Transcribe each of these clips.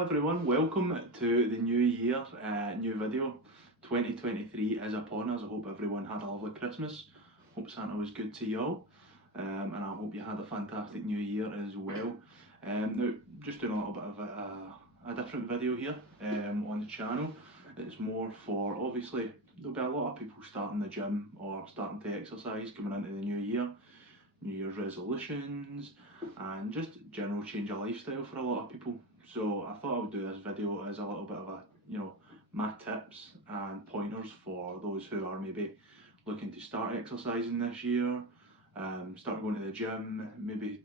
everyone, welcome to the new year, new video. 2023 is upon us. I hope everyone had a lovely Christmas. Hope Santa was good to you all, and I hope you had a fantastic new year as well. Now, just doing a little bit of a different video here on the channel. It's more for, obviously, there'll be a lot of people starting the gym or starting to exercise coming into the new year. New Year's resolutions and just general change of lifestyle for a lot of people. So I thought I would do this video as a little bit of my tips and pointers for those who are maybe looking to start exercising this year, start going to the gym, maybe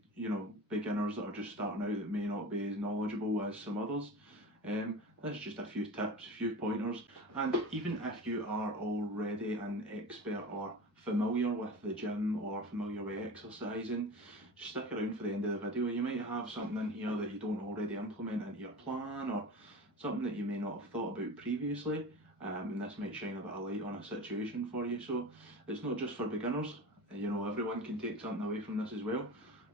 beginners that are just starting out that may not be as knowledgeable as some others. That's just a few tips, a few pointers, and even if you are already an expert or familiar with the gym or familiar with exercising, just stick around for the end of the video. You might have something in here that you don't already implement into your plan, or something that you may not have thought about previously, and this might shine a bit of light on a situation for you. So it's not just for beginners, everyone can take something away from this as well.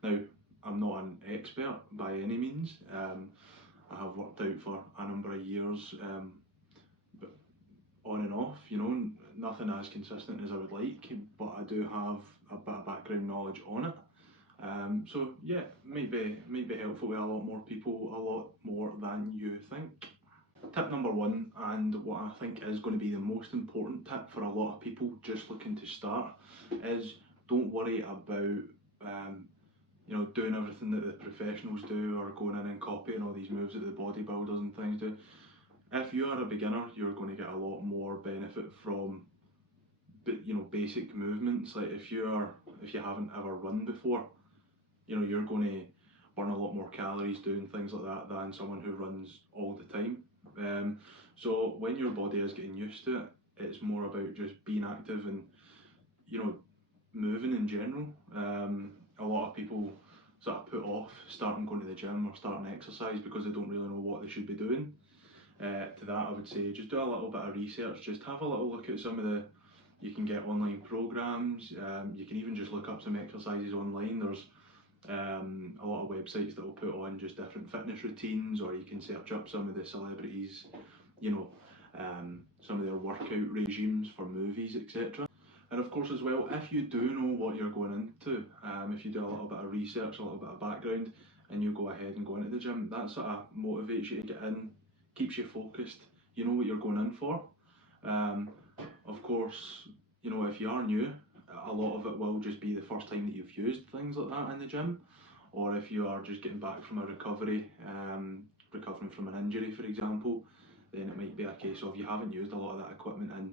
Now, I'm not an expert by any means. I have worked out for a number of years, but on and off, nothing as consistent as I would like, but I do have a bit of background knowledge on it. So yeah, might be helpful to a lot more people, a lot more than you think. Tip number one, and what I think is going to be the most important tip for a lot of people just looking to start, is don't worry about doing everything that the professionals do or going in and copying all these moves that the bodybuilders and things do. If you are a beginner, you're going to get a lot more benefit from basic movements. Like if you haven't ever run before, you're going to burn a lot more calories doing things like that than someone who runs all the time. So when your body is getting used to it, it's more about just being active and moving in general. A lot of people sort of put off starting going to the gym or starting exercise because they don't really know what they should be doing. To that, I would say just do a little bit of research. Just have a little look at some of you can get online programs. You can even just look up some exercises online. There's a lot of websites that will put on just different fitness routines, or you can search up some of the celebrities, some of their workout regimes for movies, etc. And of course as well, if you do know what you're going into, if you do a little bit of research, a little bit of background, and you go ahead and go into the gym, that sort of motivates you to get in, keeps you focused, you know what you're going in for. Of course, if you are new, a lot of it will just be the first time that you've used things like that in the gym, or if you are just getting back from a recovery, recovering from an injury for example, then it might be a case of you haven't used a lot of that equipment in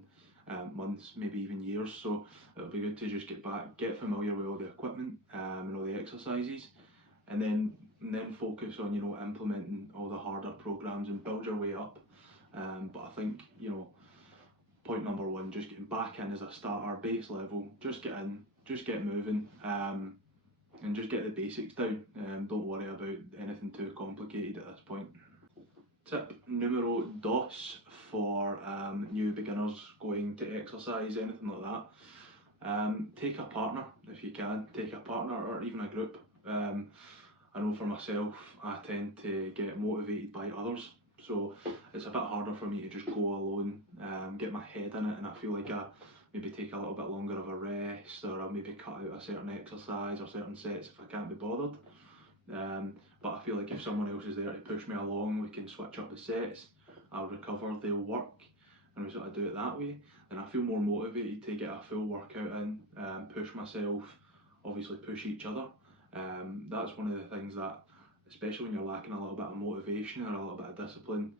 months, maybe even years. So it'll be good to just get back, get familiar with all the equipment and all the exercises, and then focus on implementing all the harder programs and build your way up. But I think point number one, just getting back in as a starter, base level, just get in, just get moving, and just get the basics down. Don't worry about anything too complicated at this point. Tip numero dos for new beginners going to exercise, anything like that. Take a partner if you can, take a partner or even a group. I know for myself, I tend to get motivated by others, so it's a bit harder for me to just go alone, get my head in it, and I feel like I maybe take a little bit longer of a rest, or I'll maybe cut out a certain exercise or certain sets if I can't be bothered. But I feel like if someone else is there to push me along, we can switch up the sets, I'll recover, they'll work, and we sort of do it that way. Then I feel more motivated to get a full workout in, push myself, obviously push each other. That's one of the things that, especially when you're lacking a little bit of motivation or a little bit of discipline,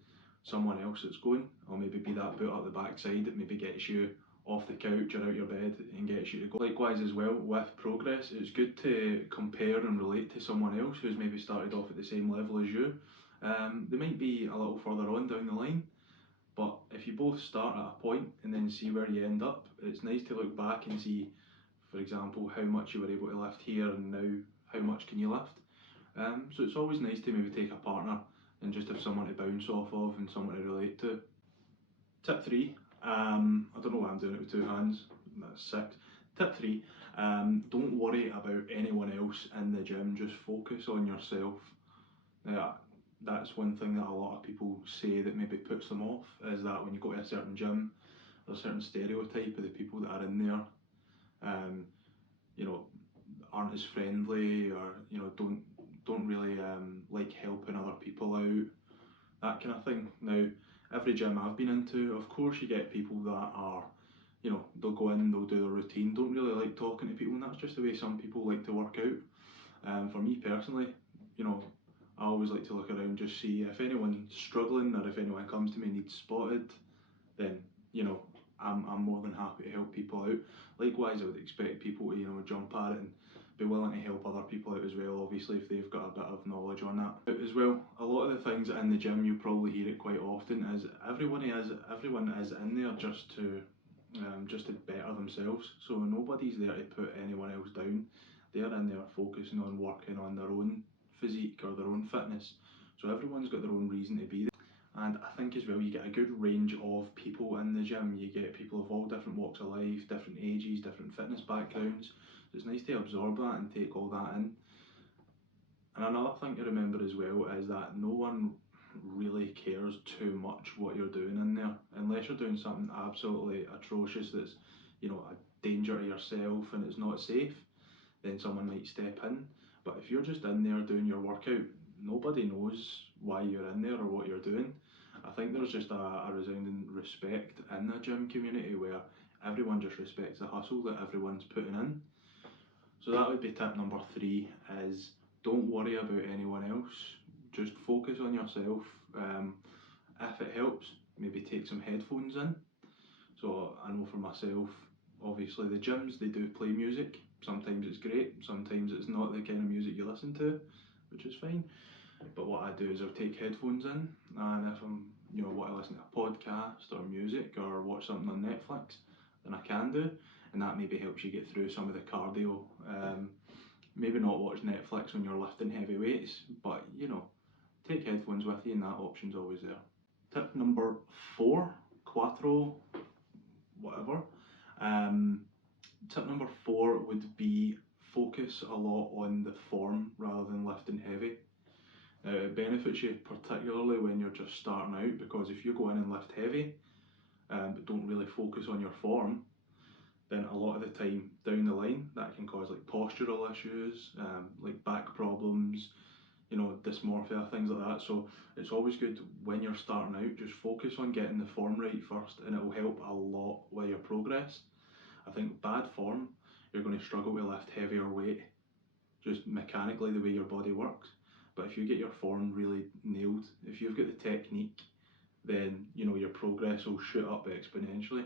someone else that's going, or maybe be that boot up the backside that maybe gets you off the couch or out your bed and gets you to go. Likewise as well with progress, it's good to compare and relate to someone else who's maybe started off at the same level as you. They might be a little further on down the line, but if you both start at a point and then see where you end up, it's nice to look back and see, for example, how much you were able to lift here and now how much can you lift. So it's always nice to maybe take a partner and just have someone to bounce off of and someone to relate to. Tip 3, I don't know why I'm doing it with 2 hands, that's 6. Tip 3, don't worry about anyone else in the gym, just focus on yourself. Now, That's one thing that a lot of people say that maybe puts them off, is that when you go to a certain gym, there's a certain stereotype of the people that are in there, um, you know, aren't as friendly, or don't really like helping other people out, that kind of thing. Now, every gym I've been into, of course, you get people that are, they'll go in, they'll do their routine, don't really like talking to people, and that's just the way some people like to work out. For me personally, you know, I always like to look around, just see if anyone's struggling, or if anyone comes to me and needs spotted, then, you know, I'm more than happy to help people out. Likewise, I would expect people to, jump at it and be willing to help other people out as well, obviously, if they've got a bit of knowledge on that. As well, a lot of the things in the gym, you probably hear it quite often, is everyone is in there just to better themselves. So nobody's there to put anyone else down. They're in there focusing on working on their own physique or their own fitness. So everyone's got their own reason to be there. And I think as well, you get a good range of people in the gym. You get people of all different walks of life, different ages, different fitness backgrounds. So it's nice to absorb that and take all that in. And another thing to remember as well is that no one really cares too much what you're doing in there, unless you're doing something absolutely atrocious that's, a danger to yourself and it's not safe, then someone might step in. But if you're just in there doing your workout, nobody knows why you're in there or what you're doing. I think there's just a resounding respect in the gym community where everyone just respects the hustle that everyone's putting in. So that would be tip number 3, is don't worry about anyone else, just focus on yourself. If it helps, maybe take some headphones in. So I know for myself, obviously the gyms, they do play music. Sometimes it's great, sometimes it's not the kind of music you listen to, which is fine. But what I do is I'll take headphones in, and if I'm, want to listen to a podcast or music or watch something on Netflix, then I can do, and that maybe helps you get through some of the cardio. Maybe not watch Netflix when you're lifting heavy weights, but take headphones with you, and that option's always there. Tip number 4, quattro, whatever. Um, Tip number 4 would be focus a lot on the form rather than lifting heavy. Now, it benefits you particularly when you're just starting out, because if you go in and lift heavy but don't really focus on your form, then a lot of the time down the line that can cause like postural issues, like back problems, dysmorphia, things like that. So it's always good when you're starting out, just focus on getting the form right first, and it will help a lot with your progress. I think bad form, you're going to struggle to lift heavier weight, just mechanically the way your body works. But if you get your form really nailed, if you've got the technique, then your progress will shoot up exponentially.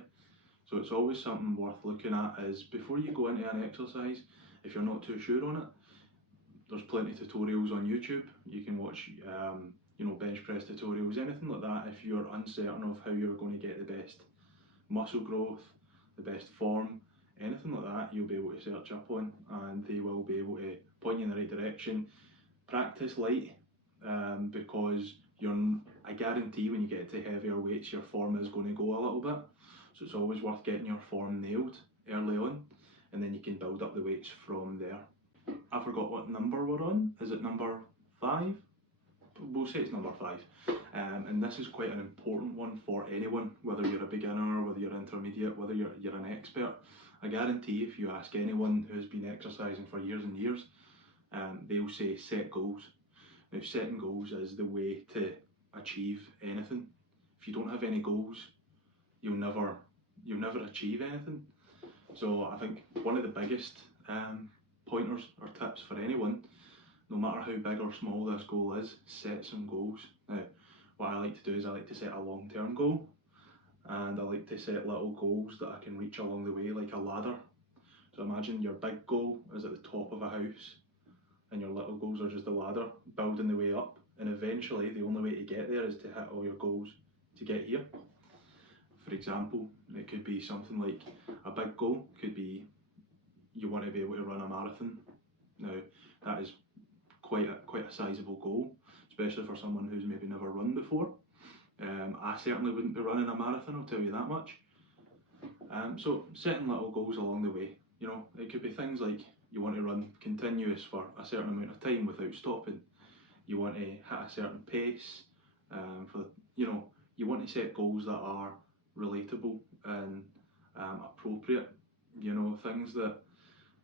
So it's always something worth looking at, is before you go into an exercise, if you're not too sure on it, there's plenty of tutorials on YouTube. You can watch bench press tutorials, anything like that. If you're uncertain of how you're going to get the best muscle growth, the best form, anything like that, you'll be able to search up on, and they will be able to point you in the right direction. Practice light, because I guarantee when you get to heavier weights, your form is going to go a little bit. So it's always worth getting your form nailed early on, and then you can build up the weights from there. I forgot what number we're on. Is it number 5? We'll say it's number 5. And this is quite an important one for anyone, whether you're a beginner, whether you're intermediate, whether you're an expert. I guarantee if you ask anyone who's been exercising for years and years, they'll say set goals. Now, setting goals is the way to achieve anything. If you don't have any goals, you'll never achieve anything. So I think one of the biggest pointers or tips for anyone, no matter how big or small this goal is, set some goals. Now, what I like to do is I like to set a long-term goal, and I like to set little goals that I can reach along the way, like a ladder. So imagine your big goal is at the top of a house, and your little goals are just a ladder, building the way up, and eventually the only way to get there is to hit all your goals to get here. For example, it could be something like, a big goal could be you want to be able to run a marathon. Now, that is quite a sizable goal, especially for someone who's maybe never run before. I certainly wouldn't be running a marathon, I'll tell you that much. So setting little goals along the way, it could be things like you want to run continuous for a certain amount of time without stopping. you want to hit a certain pace, for you know, you want to set goals that are relatable and appropriate. You know, things that,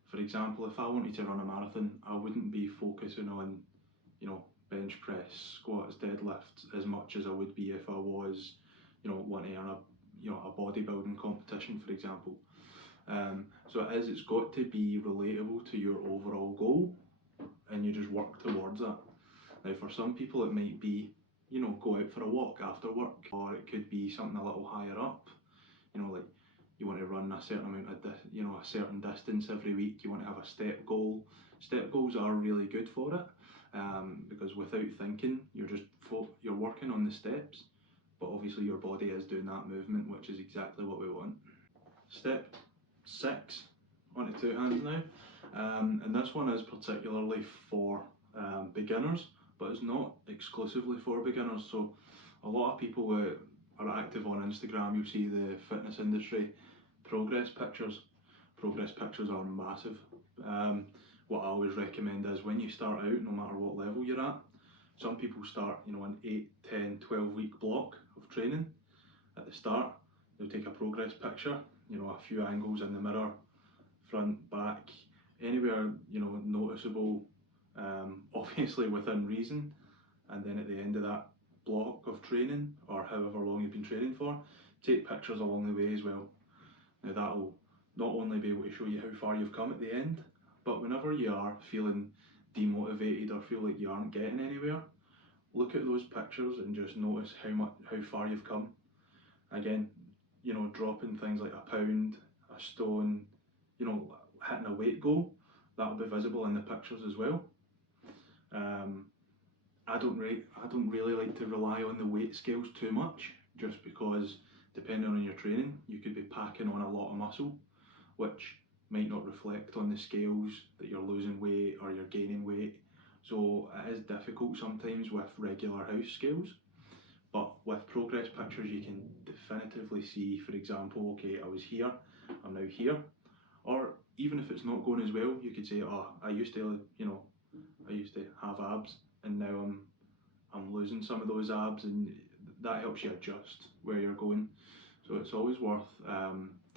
for example, if I wanted to run a marathon, I wouldn't be focusing on, you know, bench press, squats, deadlifts as much as I would be if I was, you know, wanting to run a, you know, a bodybuilding competition, for example. So it's got to be relatable to your overall goal, and you just work towards that. Now, for some people, it might be, you know, go out for a walk after work, or it could be something a little higher up. You know, like you want to run a certain amount of, you know, a certain distance every week. You want to have a step goal. Step goals are really good for it, because without thinking, you're working on the steps, but obviously your body is doing that movement, which is exactly what we want. Step 6, onto two hands now, and this one is particularly for beginners, but it's not exclusively for beginners. So a lot of people are active on Instagram. You'll see the fitness industry progress pictures. Progress pictures are massive. What I always recommend is when you start out, no matter what level you're at, some people start, you know, an 8, 10, 12 week block of training. At the start, they'll take a progress picture, you know, a few angles in the mirror, front, back, anywhere, you know, noticeable, obviously within reason. And then at the end of that block of training, or however long you've been training for, take pictures along the way as well. Now that'll not only be able to show you how far you've come at the end, but whenever you are feeling demotivated or feel like you aren't getting anywhere, look at those pictures and just notice how far you've come. Again, you know, dropping things like a pound, a stone, you know, hitting a weight goal, that'll be visible in the pictures as well. I don't really like to rely on the weight scales too much, just because depending on your training, you could be packing on a lot of muscle, which might not reflect on the scales that you're losing weight or you're gaining weight. So it is difficult sometimes with regular house scales. But with progress pictures, you can definitively see, for example, okay, I was here, I'm now here. Or even if it's not going as well, you could say, oh, I used to have abs, and now I'm losing some of those abs, and that helps you adjust where you're going. So it's always worth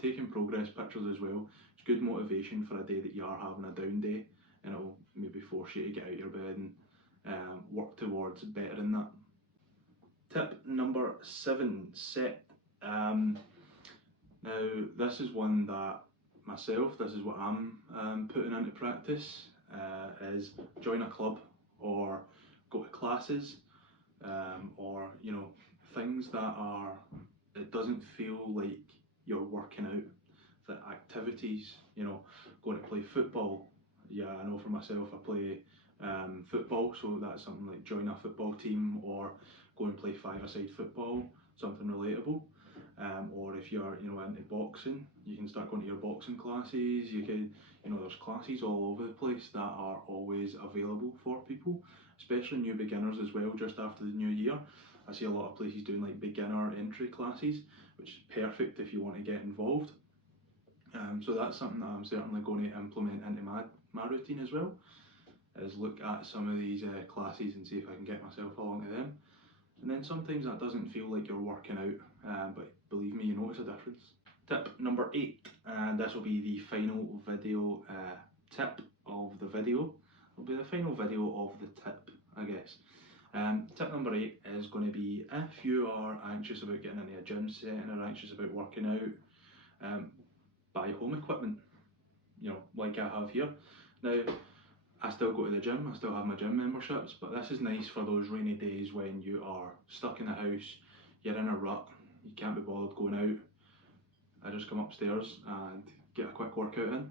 taking progress pictures as well. It's good motivation for a day that you are having a down day, and it'll maybe force you to get out of your bed and work towards bettering that. Tip number 7, set. Now this is one that this is what I'm putting into practice, is join a club or go to classes, or, you know, things that it doesn't feel like you're working out. The activities, you know, going to play football. Yeah, I know for myself, I play football, so that's something like join a football team or go and play five-a-side football, something relatable. Or if you're, you know, into boxing, you can start going to your boxing classes. You can, you know, there's classes all over the place that are always available for people, especially new beginners as well. Just after the new year, I see a lot of places doing like beginner entry classes, which is perfect if you want to get involved. So that's something that I'm certainly going to implement into my routine as well, is look at some of these classes and see if I can get myself along to them. And then sometimes that doesn't feel like you're working out, but believe me, you notice a difference. Tip number 8, and this will be the final video tip of the video. It'll be the final video of the tip, I guess. Tip number 8 is going to be, if you are anxious about getting into a gym setting or anxious about working out, buy home equipment, you know, like I have here. Now, I still go to the gym, I still have my gym memberships, but this is nice for those rainy days when you are stuck in the house, you're in a rut, you can't be bothered going out. I just come upstairs and get a quick workout in,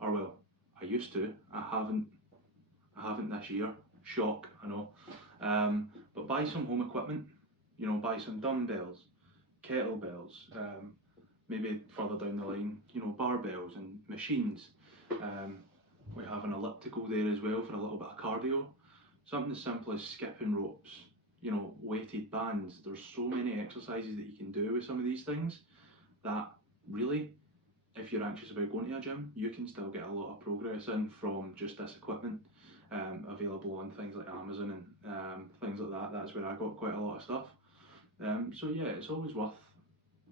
or well, I used to. I haven't this year. Shock, I know. But buy some home equipment. You know, buy some dumbbells, kettlebells, maybe further down the line, you know, barbells and machines. We have an elliptical there as well for a little bit of cardio. Something as simple as skipping ropes, you know, weighted bands. There's so many exercises that you can do with some of these things that really, if you're anxious about going to a gym, you can still get a lot of progress in from just this equipment. available on things like Amazon and things like that. That's where I got quite a lot of stuff. So yeah, it's always worth,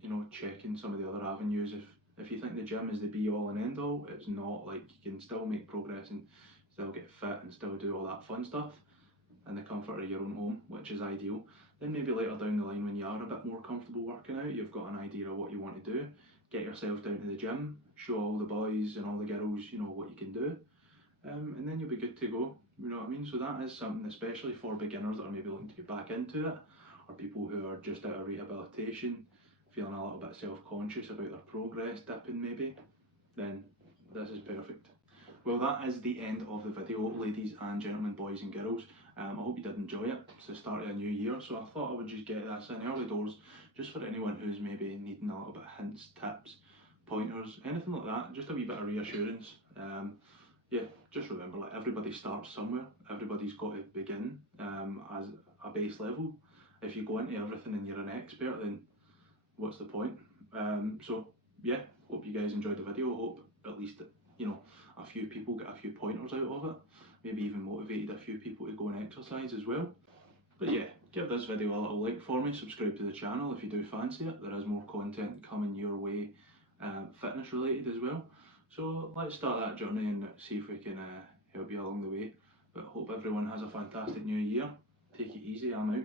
you know, checking some of the other avenues. If you think the gym is the be all and end all, it's not. Like, you can still make progress and still get fit and still do all that fun stuff in the comfort of your own home, which is ideal. Then maybe later down the line, when you are a bit more comfortable working out, you've got an idea of what you want to do, get yourself down to the gym, show all the boys and all the girls, you know, what you can do, and then you'll be good to go. You know what I mean? So that is something, especially for beginners that are maybe looking to get back into it, or people who are just out of rehabilitation, feeling a little bit self-conscious about their progress dipping maybe, then this is perfect. Well, that is the end of the video, ladies and gentlemen, boys and girls. I hope you did enjoy it. It's the start of a new year, so I thought I would just get this in early doors, just for anyone who's maybe needing a little bit of hints, tips, pointers, anything like that, just a wee bit of reassurance. Yeah, just remember, like, everybody starts somewhere. Everybody's got to begin as a base level. If you go into everything and you're an expert, then what's the point? So yeah, hope you guys enjoyed the video. Hope at least, you know, a few people get a few pointers out of it. Maybe even motivated a few people to go and exercise as well. But yeah, give this video a little like for me, subscribe to the channel if you do fancy it. There is more content coming your way, fitness related as well. So let's start that journey and see if we can help you along the way. But hope everyone has a fantastic new year. Take it easy, I'm out.